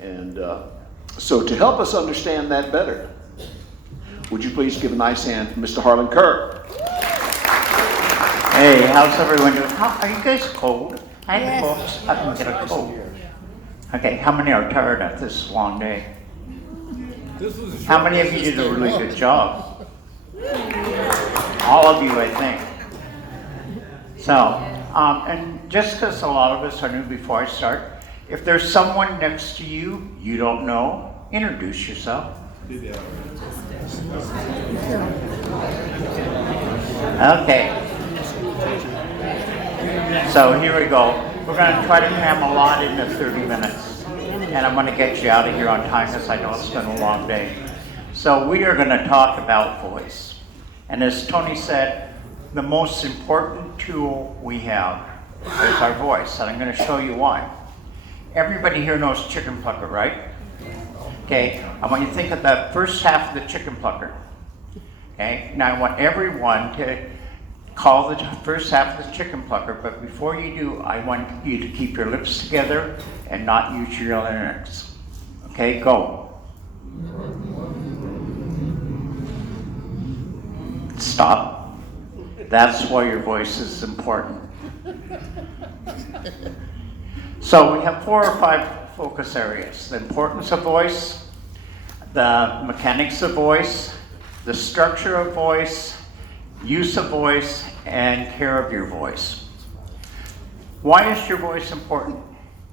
And so to help us understand that better, would you please give a nice hand to Mr. Harlan Kerr? Hey, how's everyone doing? Are you guys cold? I can get a cold. Okay, how many are tired after this long day? How many of you did a really good job? All of you, I think. So, and just because a lot of us are new before I start, if there's someone next to you you don't know, introduce yourself. Okay. So here we go. We're going to try to cram a lot into 30 minutes. And I'm going to get you out of here on time because I know it's been a long day. So we are going to talk about voice. And as Tony said, the most important tool we have is our voice. And I'm going to show you why. Everybody here knows chicken plucker, right? Okay, I want you to think of the first half of the chicken plucker. Okay, now I want everyone to call the first half of the chicken plucker, but before you do, I want you to keep your lips together and not use your larynx. Okay, go. Stop. That's why your voice is important. So we have 4 or 5 focus areas: the importance of voice, the mechanics of voice, the structure of voice, use of voice, and care of your voice. Why is your voice important?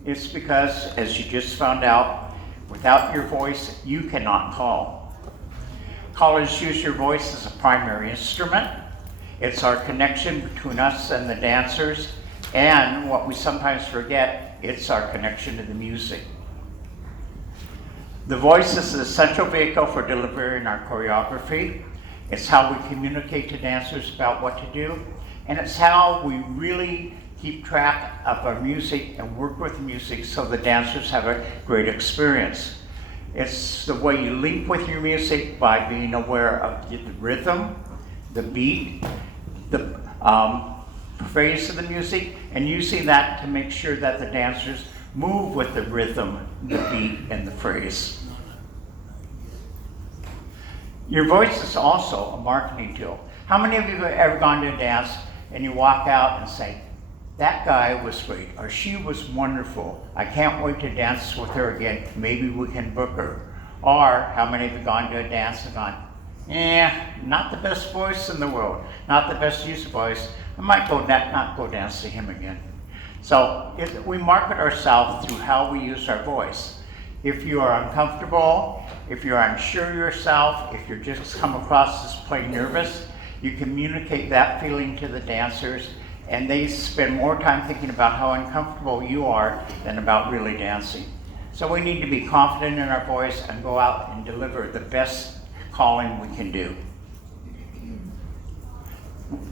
It's because, as you just found out, without your voice, you cannot call. Callers use your voice as a primary instrument. It's our connection between us and the dancers, and what we sometimes forget, it's our connection to the music. The voice is the essential vehicle for delivering our choreography. It's how we communicate to dancers about what to do, and it's how we really keep track of our music and work with music so the dancers have a great experience. It's the way you link with your music by being aware of the rhythm, the beat, the phrase of the music, and using that to make sure that the dancers move with the rhythm, the beat, and the phrase. Your voice is also a marketing tool. How many of you have ever gone to a dance and you walk out and say, that guy was great, or she was wonderful. I can't wait to dance with her again. Maybe we can book her. Or how many of you gone to a dance and gone, not the best voice in the world, not the best use of voice. I might not go dance to him again. So we market ourselves through how we use our voice. If you are uncomfortable, if you're unsure yourself, if you're just come across as plain nervous, you communicate that feeling to the dancers, and they spend more time thinking about how uncomfortable you are than about really dancing. So we need to be confident in our voice and go out and deliver the best calling we can do.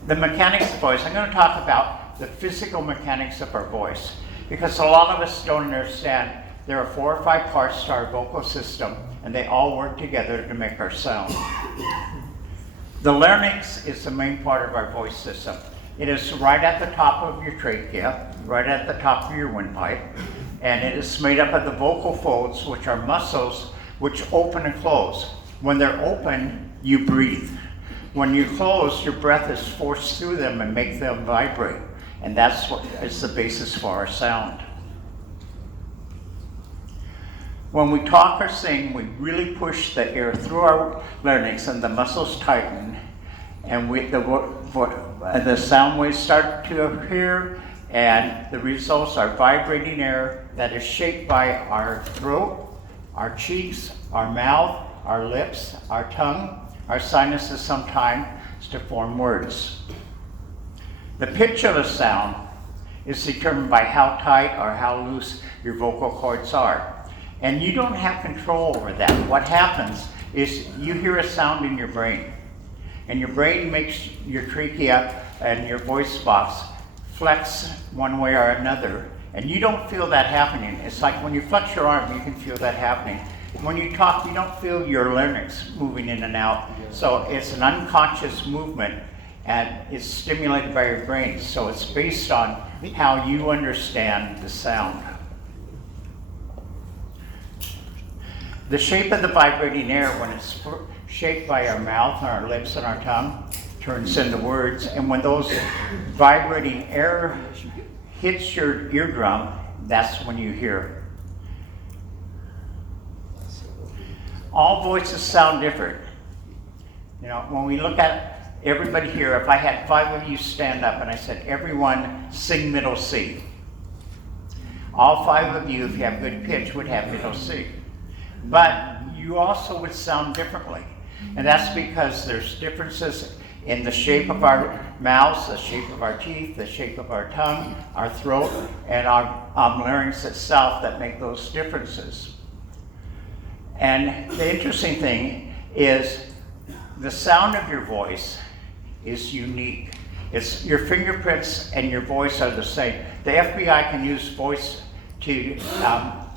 The mechanics of voice, I'm going to talk about the physical mechanics of our voice, because a lot of us don't understand there are 4 or 5 parts to our vocal system, and they all work together to make our sound. The larynx is the main part of our voice system. It is right at the top of your trachea, right at the top of your windpipe, and it is made up of the vocal folds, which are muscles which open and close. When they're open, you breathe. When you close, your breath is forced through them and make them vibrate, and that's what is the basis for our sound. When we talk or sing, we really push the air through our larynx and the muscles tighten, and the sound waves start to appear, and the results are vibrating air that is shaped by our throat, our cheeks, our mouth, our lips, our tongue, our sinuses sometimes to form words. The pitch of a sound is determined by how tight or how loose your vocal cords are. And you don't have control over that. What happens is you hear a sound in your brain, and your brain makes your trachea and your voice box flex one way or another, and you don't feel that happening. It's like when you flex your arm, you can feel that happening. When you talk, you don't feel your larynx moving in and out. So it's an unconscious movement, and it's stimulated by your brain. So it's based on how you understand the sound. The shape of the vibrating air, when it's shaped by our mouth, our lips, and our tongue, turns into words. And when those vibrating air hits your eardrum, that's when you hear. All voices sound different. You know, when we look at everybody here, if I had 5 of you stand up and I said, everyone sing middle C. All 5 of you, if you have good pitch, would have middle C. But you also would sound differently. And that's because there's differences in the shape of our mouths, the shape of our teeth, the shape of our tongue, our throat, and our larynx itself that make those differences. And the interesting thing is the sound of your voice is unique. It's your fingerprints and your voice are the same. The FBI can use voice to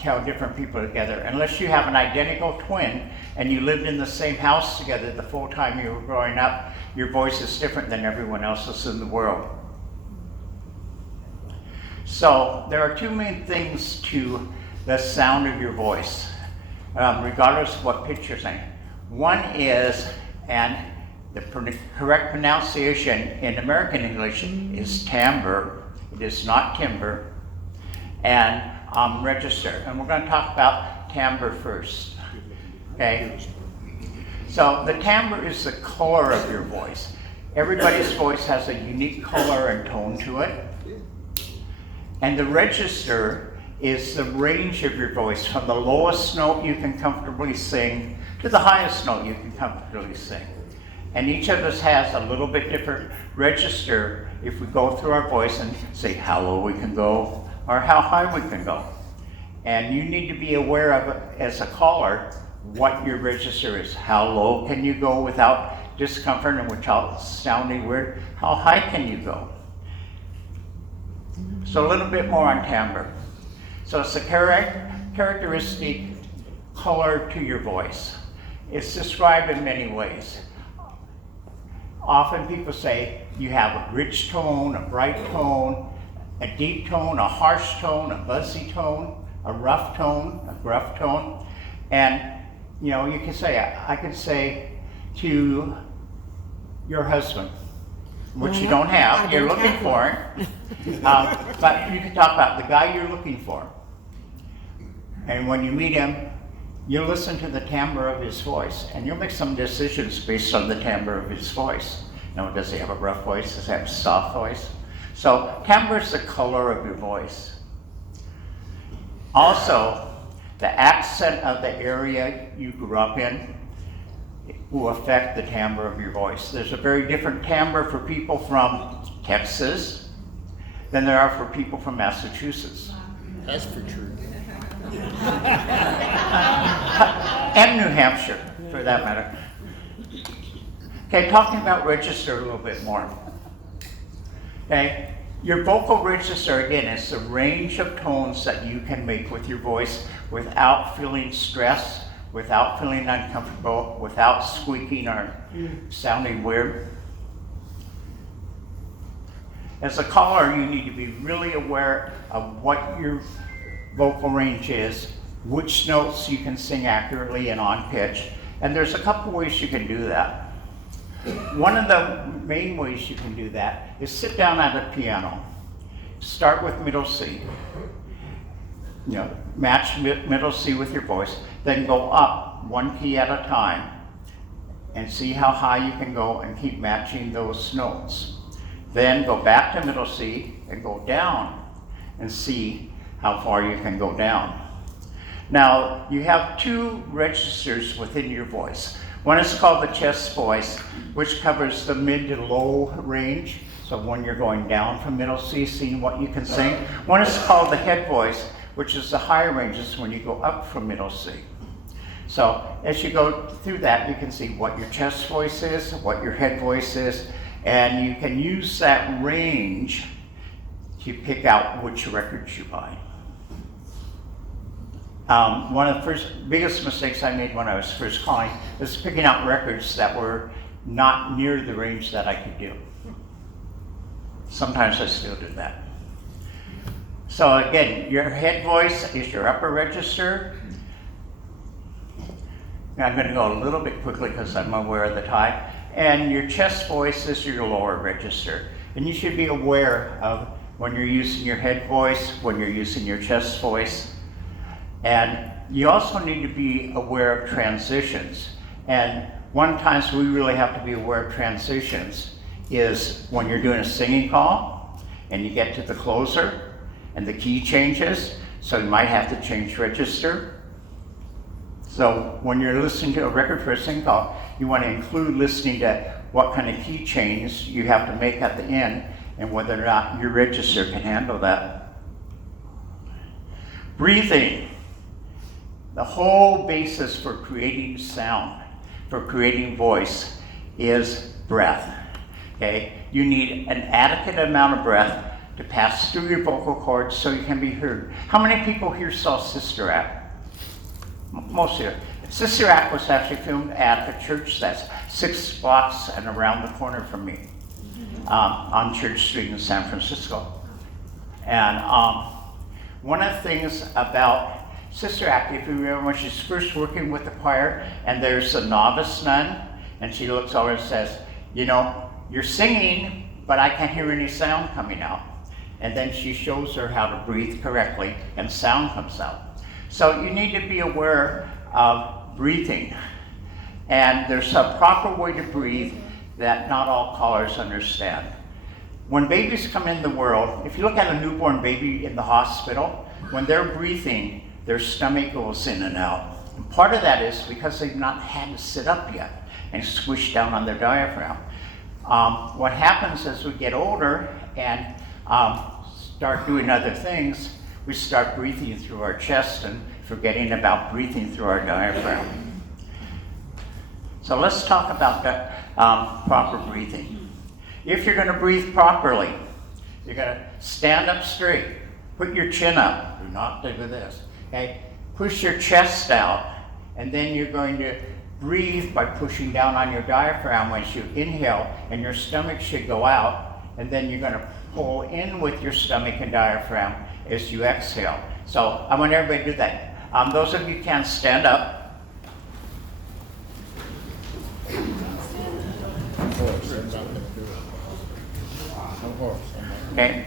tell different people together. Unless you have an identical twin and you lived in the same house together the full time you were growing up, your voice is different than everyone else's in the world. So there are 2 main things to the sound of your voice, regardless of what pitch you're saying. One is, and the correct pronunciation in American English is timbre. It is not timbre. And register. And we're going to talk about timbre first. Okay? So the timbre is the color of your voice. Everybody's voice has a unique color and tone to it. And the register is the range of your voice from the lowest note you can comfortably sing to the highest note you can comfortably sing. And each of us has a little bit different register if we go through our voice and say how low we can go or how high we can go. And you need to be aware of, as a caller, what your register is. How low can you go without discomfort and without sounding weird? How high can you go? So a little bit more on timbre. So it's a characteristic color to your voice. It's described in many ways. Often people say you have a rich tone, a bright tone, a deep tone, a harsh tone, a buzzy tone, a rough tone, a gruff tone. And you know, you can say, I could say to your husband, which you don't have, you're looking for it. But you can talk about the guy you're looking for. And when you meet him, you'll listen to the timbre of his voice, and you'll make some decisions based on the timbre of his voice. You know, does he have a rough voice? Does he have a soft voice? So timbre is the color of your voice. Also, the accent of the area you grew up in will affect the timbre of your voice. There's a very different timbre for people from Texas than there are for people from Massachusetts. That's for true. And New Hampshire, for that matter. Okay, talking about register a little bit more. Okay, your vocal register, again, is the range of tones that you can make with your voice without feeling stressed, without feeling uncomfortable, without squeaking or sounding weird. As a caller, you need to be really aware of what your vocal range is, which notes you can sing accurately and on pitch, and there's a couple ways you can do that. One of the main ways you can do that is sit down at a piano. Start with middle C. You know, match middle C with your voice, then go up 1 key at a time and see how high you can go and keep matching those notes. Then go back to middle C and go down and see how far you can go down. Now, you have 2 registers within your voice. One is called the chest voice, which covers the mid to low range. So when you're going down from middle C, seeing what you can sing. One is called the head voice, which is the higher ranges when you go up from middle C. So as you go through that, you can see what your chest voice is, what your head voice is, and you can use that range to pick out which records you buy. One of the biggest mistakes I made when I was first calling was picking out records that were not near the range that I could do. Sometimes I still do that. So again, your head voice is your upper register. I'm going to go a little bit quickly because I'm aware of the time. And your chest voice is your lower register. And you should be aware of when you're using your head voice, when you're using your chest voice. And you also need to be aware of transitions. And one times we really have to be aware of transitions is when you're doing a singing call and you get to the closer and the key changes, so you might have to change register. So when you're listening to a record for a singing call, you want to include listening to what kind of key change you have to make at the end and whether or not your register can handle that. Breathing. The whole basis for creating sound, for creating voice, is breath. Okay? You need an adequate amount of breath to pass through your vocal cords so you can be heard. How many people here saw Sister Act? Most here. Sister Act was actually filmed at a church that's 6 blocks and around the corner from me, on Church Street in San Francisco. And one of the things about Sister Act, if you remember when she's first working with the choir and there's a novice nun and she looks over and says, you know, you're singing, but I can't hear any sound coming out. And then she shows her how to breathe correctly and sound comes out. So you need to be aware of breathing. And there's a proper way to breathe that not all callers understand. When babies come in the world, if you look at a newborn baby in the hospital, when they're breathing, their stomach goes in and out. And part of that is because they've not had to sit up yet and squish down on their diaphragm. What happens as we get older and start doing other things, we start breathing through our chest and forgetting about breathing through our diaphragm. So let's talk about the proper breathing. If you're going to breathe properly, you're going to stand up straight, put your chin up, do not do this. Okay? Push your chest out, and then you're going to breathe by pushing down on your diaphragm as you inhale, and your stomach should go out, and then you're going to pull in with your stomach and diaphragm as you exhale. So I want everybody to do that. Those of you who can stand up. Okay.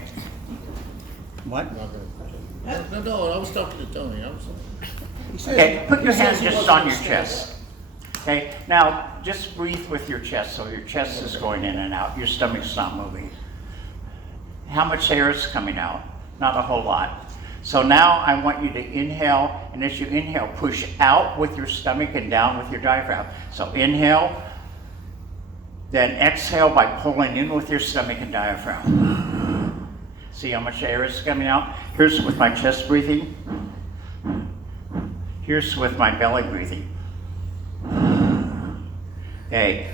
What? No, I was talking to Tony. Okay, put your hand just on your chest. Okay, now just breathe with your chest, so your chest is going in and out. Your stomach's not moving. How much air is coming out? Not a whole lot. So now I want you to inhale, and as you inhale, push out with your stomach and down with your diaphragm. So inhale, then exhale by pulling in with your stomach and diaphragm. See how much air is coming out? Here's with my chest breathing. Here's with my belly breathing. Okay.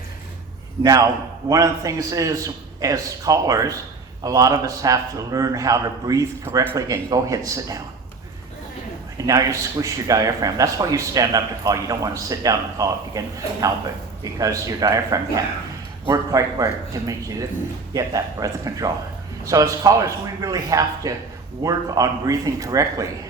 Now, one of the things is, as callers, a lot of us have to learn how to breathe correctly again. Go ahead, sit down. And now you squish your diaphragm. That's why you stand up to call. You don't want to sit down and call if you can help it, because your diaphragm can't work quite right to make you get that breath control. So as callers, we really have to work on breathing correctly.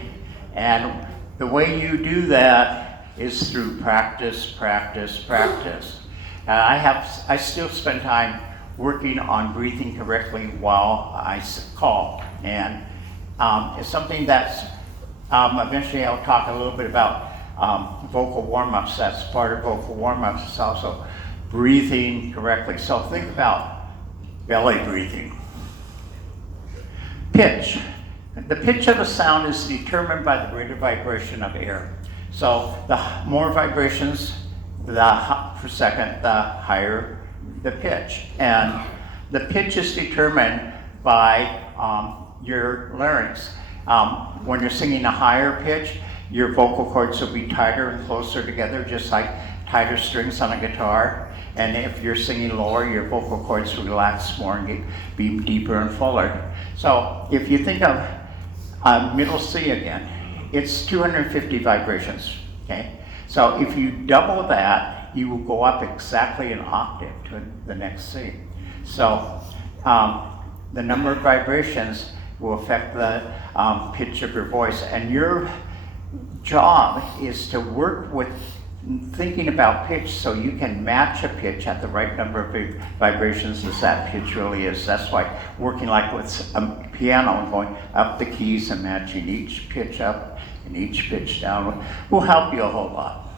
And the way you do that is through practice, practice, practice. I still spend time working on breathing correctly while I call. And it's something that's, eventually I'll talk a little bit about vocal warm-ups. That's part of vocal warm-ups. It's also breathing correctly. So think about belly breathing. Pitch. The pitch of a sound is determined by the rate of vibration of air. So the more vibrations per second, the higher the pitch. And the pitch is determined by your larynx. When you're singing a higher pitch, your vocal cords will be tighter and closer together, just like tighter strings on a guitar. And if you're singing lower, your vocal cords will relax more and be deeper and fuller. So if you think of middle C again, it's 250 vibrations, okay? So if you double that, you will go up exactly an octave to the next C. So the number of vibrations will affect the pitch of your voice, and your job is to work with thinking about pitch so you can match a pitch at the right number of vibrations as that pitch really is. That's why working like with a piano and going up the keys and matching each pitch up and each pitch down will help you a whole lot.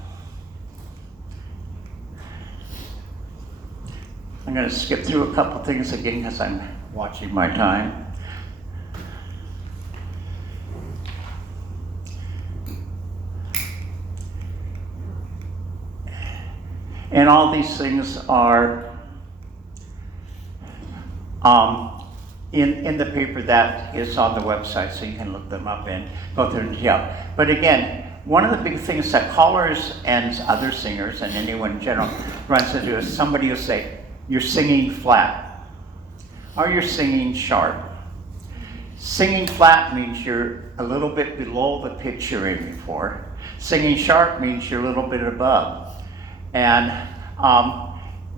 I'm going to skip through a couple things again because I'm watching my time. And all these things are in the paper that is on the website, so you can look them up and go through in detail. But again, one of the big things that callers and other singers and anyone in general runs into is somebody will say, you're singing flat, or you're singing sharp. Singing flat means you're a little bit below the pitch you're aiming for. Singing sharp means you're a little bit above. And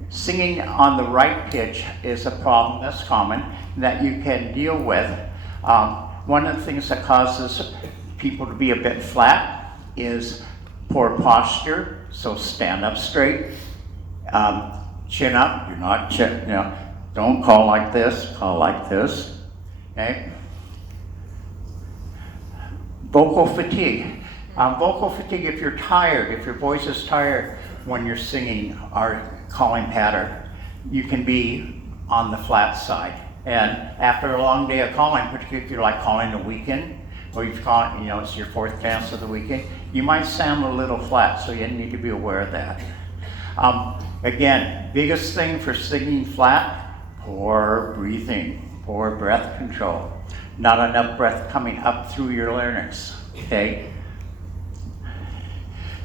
singing on the right pitch is a problem that's common that you can deal with. One of the things that causes people to be a bit flat is poor posture, so stand up straight, chin up, you're not chin, don't call like this, call like this, okay? Vocal fatigue. Vocal fatigue, if you're tired, if your voice is tired when you're singing or calling pattern, you can be on the flat side. And after a long day of calling, particularly if you're like calling a weekend, or you've called, it's your fourth dance of the weekend, you might sound a little flat, so you need to be aware of that. Again, biggest thing for singing flat, poor breathing, poor breath control. Not enough breath coming up through your larynx, okay?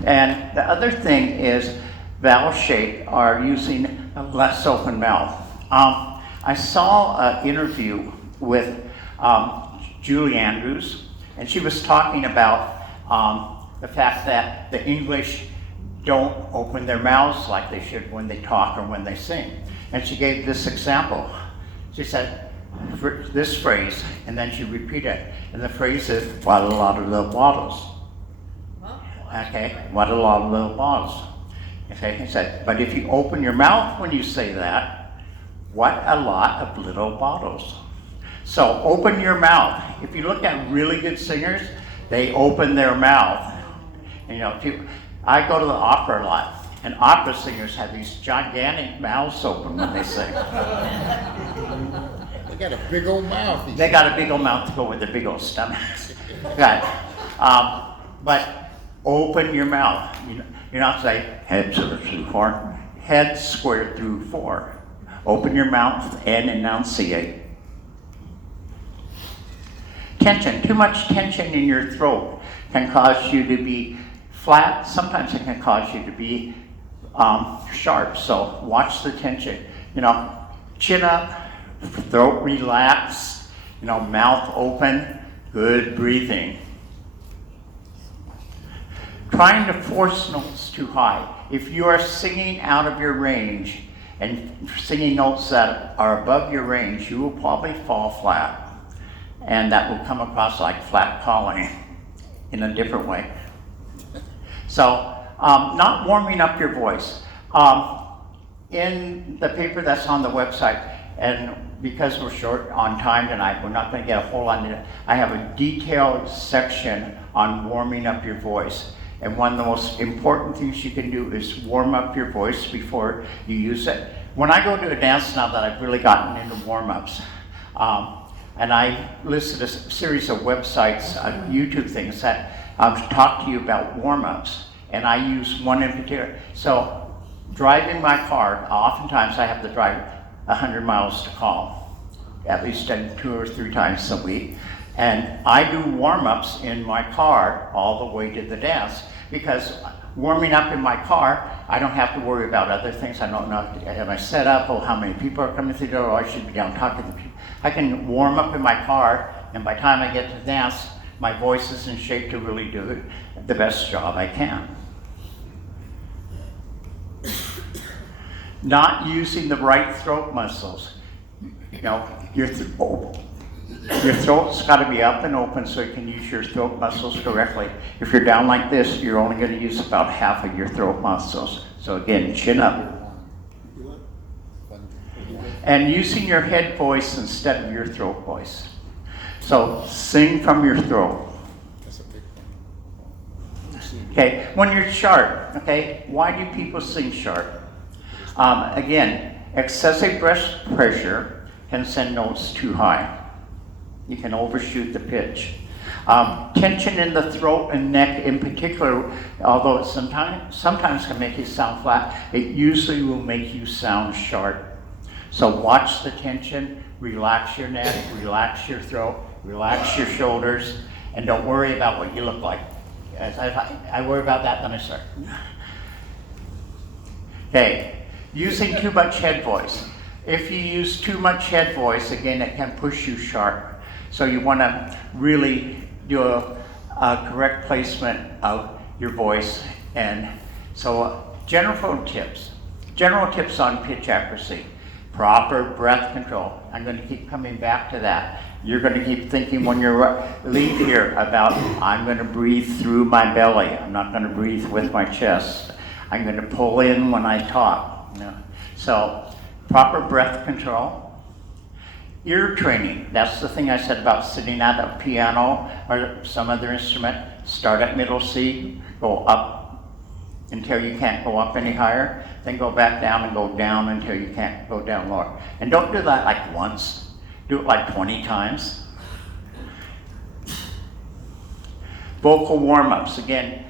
And the other thing is vowel shape are using a less open mouth. I saw an interview with Julie Andrews, and she was talking about the fact that the English don't open their mouths like they should when they talk or when they sing. And she gave this example. She said, this phrase, and then she repeated it. And the phrase is, what a lot of little bottles. Okay, what a lot of little bottles. Okay, he said, but if you open your mouth when you say that, what a lot of little bottles. So open your mouth. If you look at really good singers, they open their mouth. And, I go to the opera a lot, and opera singers have these gigantic mouths open when they sing. They got a big old mouth. They got a big old mouth to go with their big old stomachs. Right. But open your mouth. You're not saying head squared through 4. Head squared through 4. Open your mouth and enunciate. Tension. Too much tension in your throat can cause you to be flat. Sometimes it can cause you to be sharp. So watch the tension. Chin up, throat relaxed, mouth open, good breathing. Trying to force notes too high. If you are singing out of your range and singing notes that are above your range, you will probably fall flat. And that will come across like flat calling in a different way. So, not warming up your voice. In the paper that's on the website, and because we're short on time tonight, we're not going to get a whole lot into it. I have a detailed section on warming up your voice. And one of the most important things you can do is warm up your voice before you use it. When I go to a dance now that I've really gotten into warm-ups, and I listed a series of websites, YouTube things that talk to you about warm-ups, and I use one in particular. So driving my car, oftentimes I have to drive 100 miles to call, at least 2 or 3 times a week. And I do warm-ups in my car all the way to the dance, because warming up in my car, I don't have to worry about other things. I don't know, am I set up? Oh, how many people are coming through the door? Oh, I should be down talking to people. I can warm up in my car, and by the time I get to the dance, my voice is in shape to really do the best job I can. Not using the right throat muscles. Your Your throat's got to be up and open so you can use your throat muscles correctly. If you're down like this, you're only going to use about half of your throat muscles. So again, chin up. And using your head voice instead of your throat voice. So sing from your throat. That's a big one. Okay, when you're sharp, okay, why do people sing sharp? Again, excessive breath pressure can send notes too high. You can overshoot the pitch. Tension in the throat and neck in particular, although it sometimes can make you sound flat, it usually will make you sound sharp. So watch the tension, relax your neck, relax your throat, relax your shoulders, and don't worry about what you look like. As I worry about that, then I start. Okay, using too much head voice. If you use too much head voice, again, it can push you sharp. So you want to really do a correct placement of your voice. And so general tips on pitch accuracy. Proper breath control. I'm going to keep coming back to that. You're going to keep thinking when you leave here about, I'm going to breathe through my belly. I'm not going to breathe with my chest. I'm going to pull in when I talk. You know? So proper breath control. Ear training. That's the thing I said about sitting at a piano or some other instrument. Start at middle C, go up until you can't go up any higher, then go back down and go down until you can't go down lower. And don't do that like once, do it like 20 times. Vocal warm-ups, again,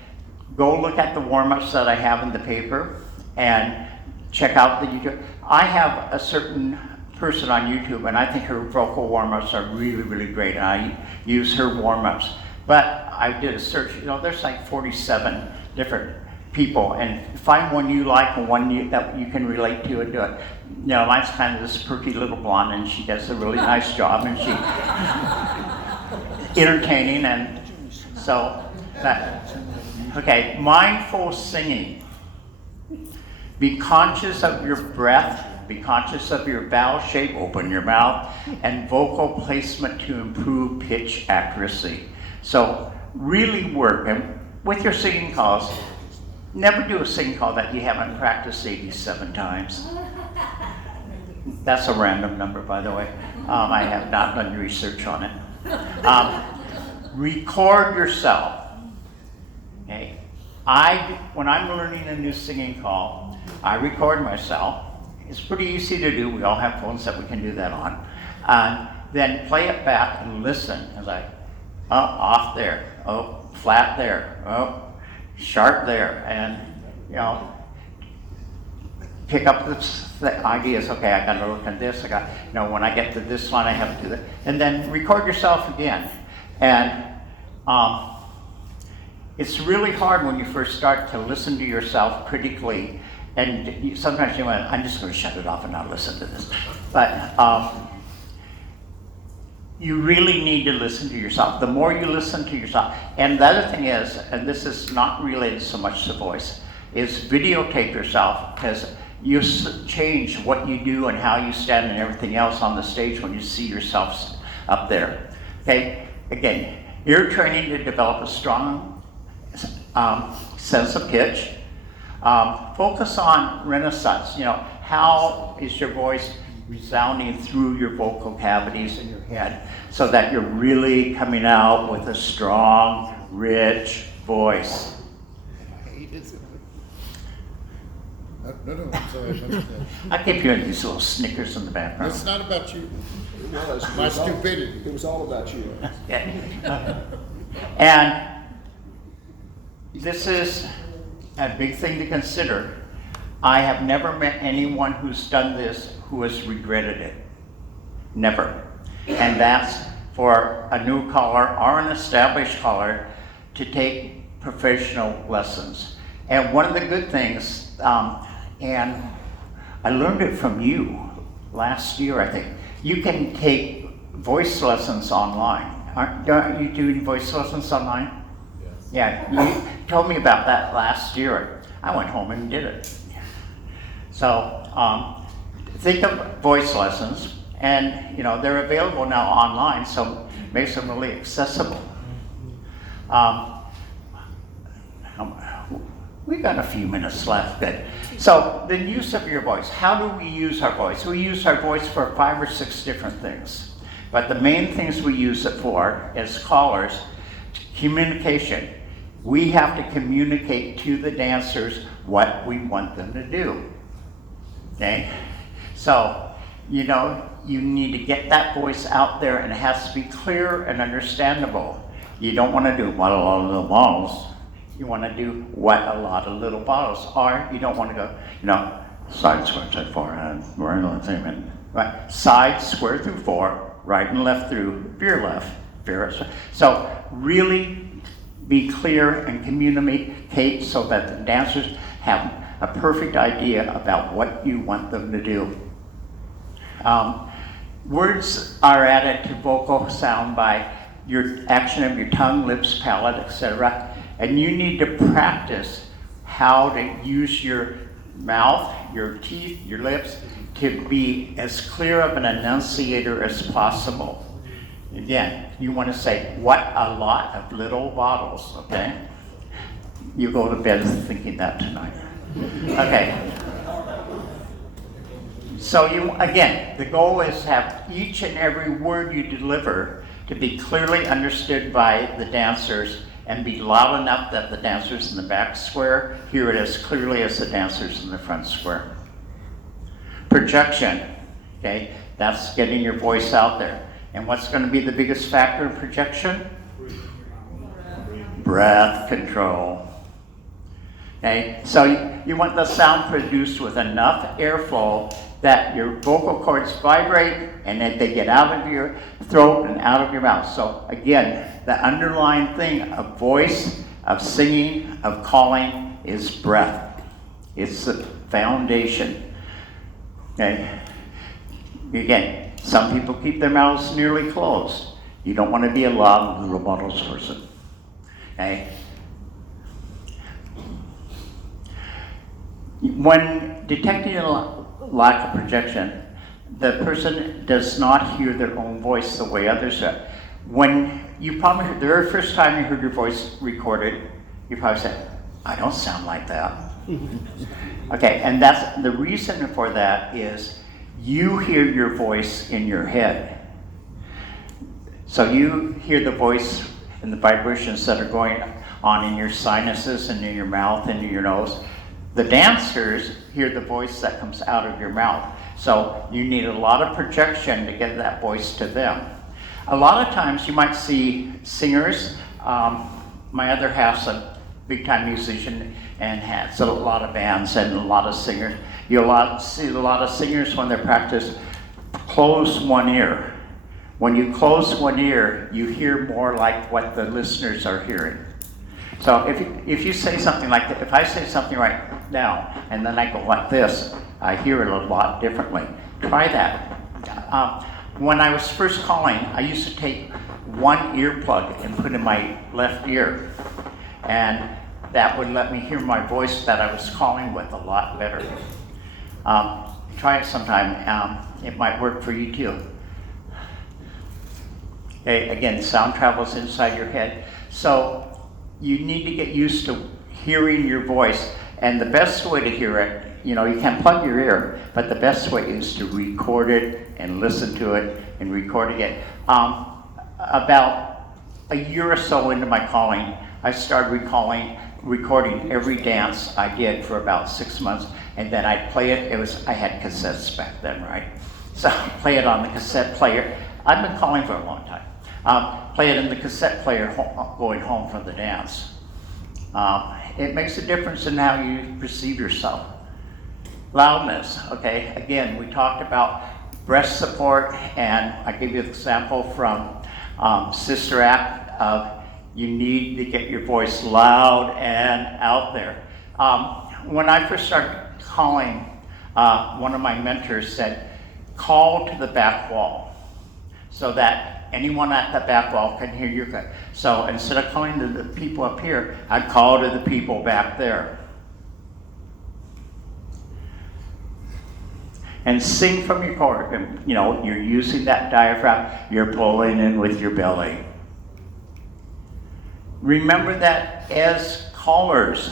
go look at the warm-ups that I have in the paper and check out the YouTube. I have a certain person on YouTube and I think her vocal warm-ups are really, really great and I use her warm-ups. But I did a search, there's like 47 different people, and find one you like and one that you can relate to and do it. Mine's kind of this perky little blonde, and she does a really nice job, and she entertaining, and so that. Okay, mindful singing. Be conscious of your breath. Be conscious of your vowel shape. Open your mouth, and vocal placement to improve pitch accuracy. So really work and with your singing calls. Never do a singing call that you haven't practiced 87 times. That's a random number, by the way. I have not done research on it. Record yourself. Okay. When I'm learning a new singing call, I record myself. It's pretty easy to do. We all have phones that we can do that on. Then play it back and listen. As off there, flat there, sharp there, and pick up the ideas. Okay, I got to look at this. When I get to this line, I have to do that, and then record yourself again. And it's really hard when you first start to listen to yourself critically, and sometimes you went, I'm just going to shut it off and not listen to this. But you really need to listen to yourself. The more you listen to yourself, and the other thing is, and this is not related so much to voice, is videotape yourself, because you change what you do and how you stand and everything else on the stage when you see yourself up there. Okay, again, ear training to develop a strong sense of pitch. Focus on renaissance. How is your voice resounding through your vocal cavities in your head so that you're really coming out with a strong, rich voice. No, I'm sorry. I keep hearing these little snickers in the background. It's not about you. It was. My stupidity. It was all about you. And this is a big thing to consider. I have never met anyone who's done this who has regretted it. Never. And that's for a new caller or an established caller to take professional lessons. And one of the good things, and I learned it from you last year, I think, you can take voice lessons online. Aren't you doing voice lessons online? Yes. Yeah, you told me about that last year. I went home and did it. So think of voice lessons And, they're available now online, so it makes them really accessible. We've got a few minutes left. Good. So the use of your voice. How do we use our voice? We use our voice for 5 or 6 different things. But the main things we use it for as callers, communication. We have to communicate to the dancers what we want them to do. Okay? So, you need to get that voice out there, and it has to be clear and understandable. You don't want to do what a lot of little bottles. You want to do what a lot of little bottles are. You don't want to go, side square through 4, and right, side square through 4, right and left through, veer left, veer right. So really be clear and communicate so that the dancers have a perfect idea about what you want them to do. Words are added to vocal sound by your action of your tongue, lips, palate, etc. And you need to practice how to use your mouth, your teeth, your lips to be as clear of an enunciator as possible. Again, you want to say, what a lot of little bottles, okay? You go to bed thinking that tonight. Okay. So again, the goal is to have each and every word you deliver to be clearly understood by the dancers and be loud enough that the dancers in the back square hear it as clearly as the dancers in the front square. Projection, okay? That's getting your voice out there. And what's going to be the biggest factor in projection? Breath control. Okay, so you want the sound produced with enough airflow that your vocal cords vibrate and that they get out of your throat and out of your mouth. So again, the underlying thing of voice, of singing, of calling is breath. It's the foundation. Okay? Again, some people keep their mouths nearly closed. You don't want to be a loud little bottles person. Okay? When detecting a lack of projection, the person does not hear their own voice the way others do. When you probably heard, the very first time you heard your voice recorded, you probably said, I don't sound like that. Okay, and that's the reason for that is you hear your voice in your head. So you hear the voice and the vibrations that are going on in your sinuses and in your mouth and in your nose. The dancers hear the voice that comes out of your mouth. So you need a lot of projection to get that voice to them. A lot of times you might see singers. My other half's a big-time musician and has a lot of bands and a lot of singers. You'll see a lot of singers when they practice close one ear. When you close one ear, you hear more like what the listeners are hearing. So if you say something like that, if I say something right now and then I go like this, I hear it a lot differently. Try that. When I was first calling, I used to take one earplug and put in my left ear. And that would let me hear my voice that I was calling with a lot better. Try it sometime. It might work for you too. Okay, again, sound travels inside your head. So you need to get used to hearing your voice. And the best way to hear it, you can plug your ear, but the best way is to record it and listen to it and record it. About a year or so into my calling, I started recording every dance I did for about 6 months, and then I'd play it. I had cassettes back then, right? So I'd play it on the cassette player. I've been calling for a long time. Play it in the cassette player going home from the dance. It makes a difference in how you perceive yourself. Loudness, okay? Again, we talked about breast support, and I gave you an example from Sister Act of you need to get your voice loud and out there. When I first started calling, one of my mentors said, call to the back wall so that anyone at the back wall can hear you. So instead of calling to the people up here, I'd call to the people back there. and sing from your core. And, you know, you're using that diaphragm, you're pulling in with your belly. Remember that as callers,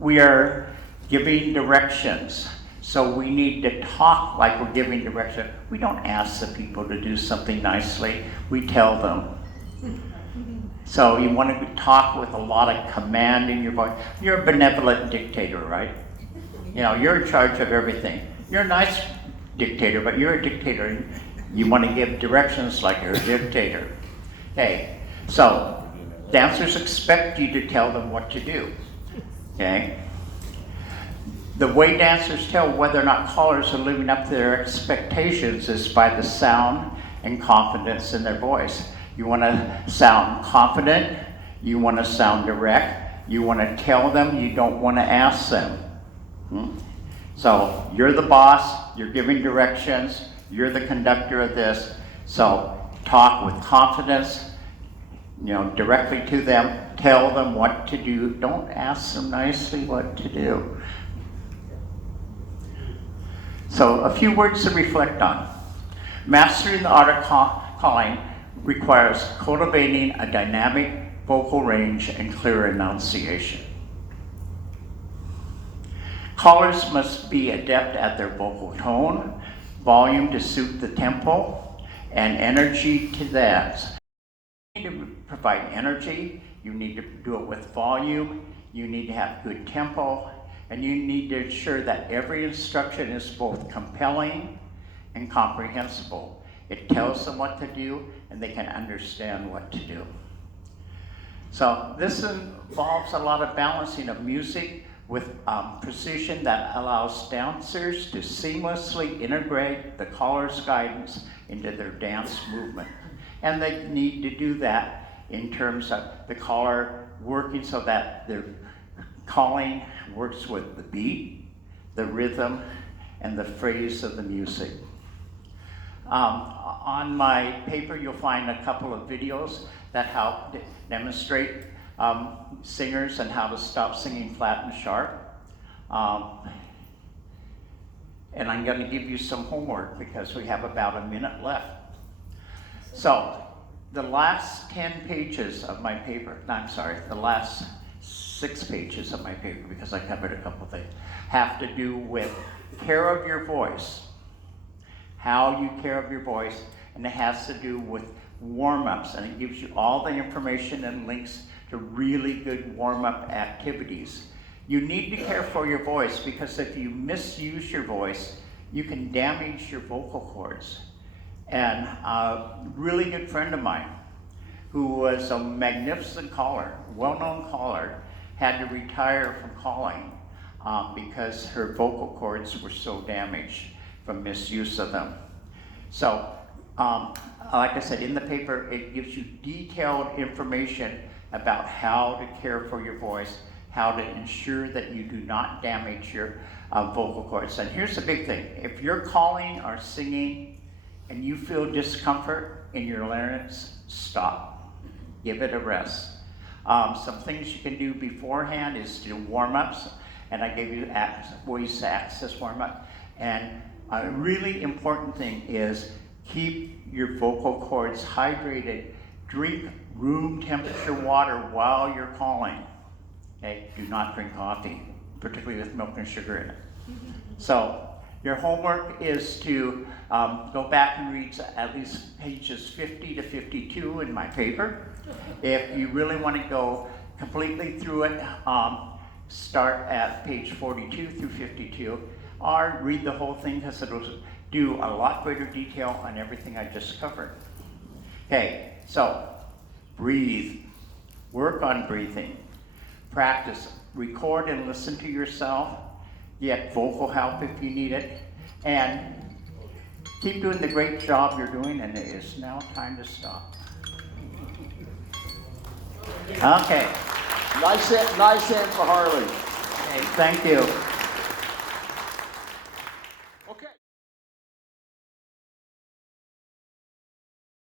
we are giving directions. So we need to talk like we're giving direction. We don't ask the people to do something nicely, we tell them. So you want to talk with a lot of command in your voice. You're a benevolent dictator, right? You know, you're in charge of everything. You're a nice dictator, but you're a dictator. You want to give directions like you're a dictator. Okay, so dancers expect you to tell them what to do. Okay? The way dancers tell whether or not callers are living up to their expectations is by the sound and confidence in their voice. You want to sound confident, you want to sound direct, you want to tell them, you don't want to ask them. So you're the boss, you're giving directions, you're the conductor of this, so talk with confidence, you know, directly to them, tell them what to do, don't ask them nicely what to do. So a few words to reflect on. Mastering the art of calling requires cultivating a dynamic vocal range and clear enunciation. Callers must be adept at their vocal tone, volume to suit the tempo, and energy to that. You need to provide energy, you need to do it with volume, you need to have good tempo, and you need to ensure that every instruction is both compelling and comprehensible. It tells them what to do, and they can understand what to do. So this involves a lot of balancing of music with precision that allows dancers to seamlessly integrate the caller's guidance into their dance movement. And they need to do that in terms of the caller working so that their calling works with the beat, the rhythm, and the phrase of the music. On my paper, you'll find a couple of videos that help demonstrate singers and how to stop singing flat and sharp. And I'm going to give you some homework because we have about a minute left. So, the last 10 pages of my paper, the last 6 pages of my paper, because I covered a couple things, have to do with care of your voice. How you care of your voice, and it has to do with warm-ups, and it gives you all the information and links to really good warm-up activities. You need to care for your voice because if you misuse your voice, you can damage your vocal cords. And a really good friend of mine, who was a magnificent caller, well-known caller, had to retire from calling because her vocal cords were so damaged from misuse of them. So, like I said, in the paper, it gives you detailed information about how to care for your voice, how to ensure that you do not damage your vocal cords. And here's the big thing. If you're calling or singing and you feel discomfort in your larynx, stop. Give it a rest. Some things you can do beforehand is do warm-ups, and I gave you ways to access warm-up. And a really important thing is keep your vocal cords hydrated. Drink room temperature water while you're calling. Okay? Do not drink coffee, particularly with milk and sugar in it. So your homework is to go back and read at least pages 50 to 52 in my paper. If you really want to go completely through it, start at page 42 through 52, or read the whole thing because it'll do a lot greater detail on everything I just covered. Okay, so breathe. Work on breathing. Practice. Record and listen to yourself. Get vocal help if you need it. And keep doing the great job you're doing, and it is now time to stop. Okay. Nice hand for Harlan. Okay, thank you.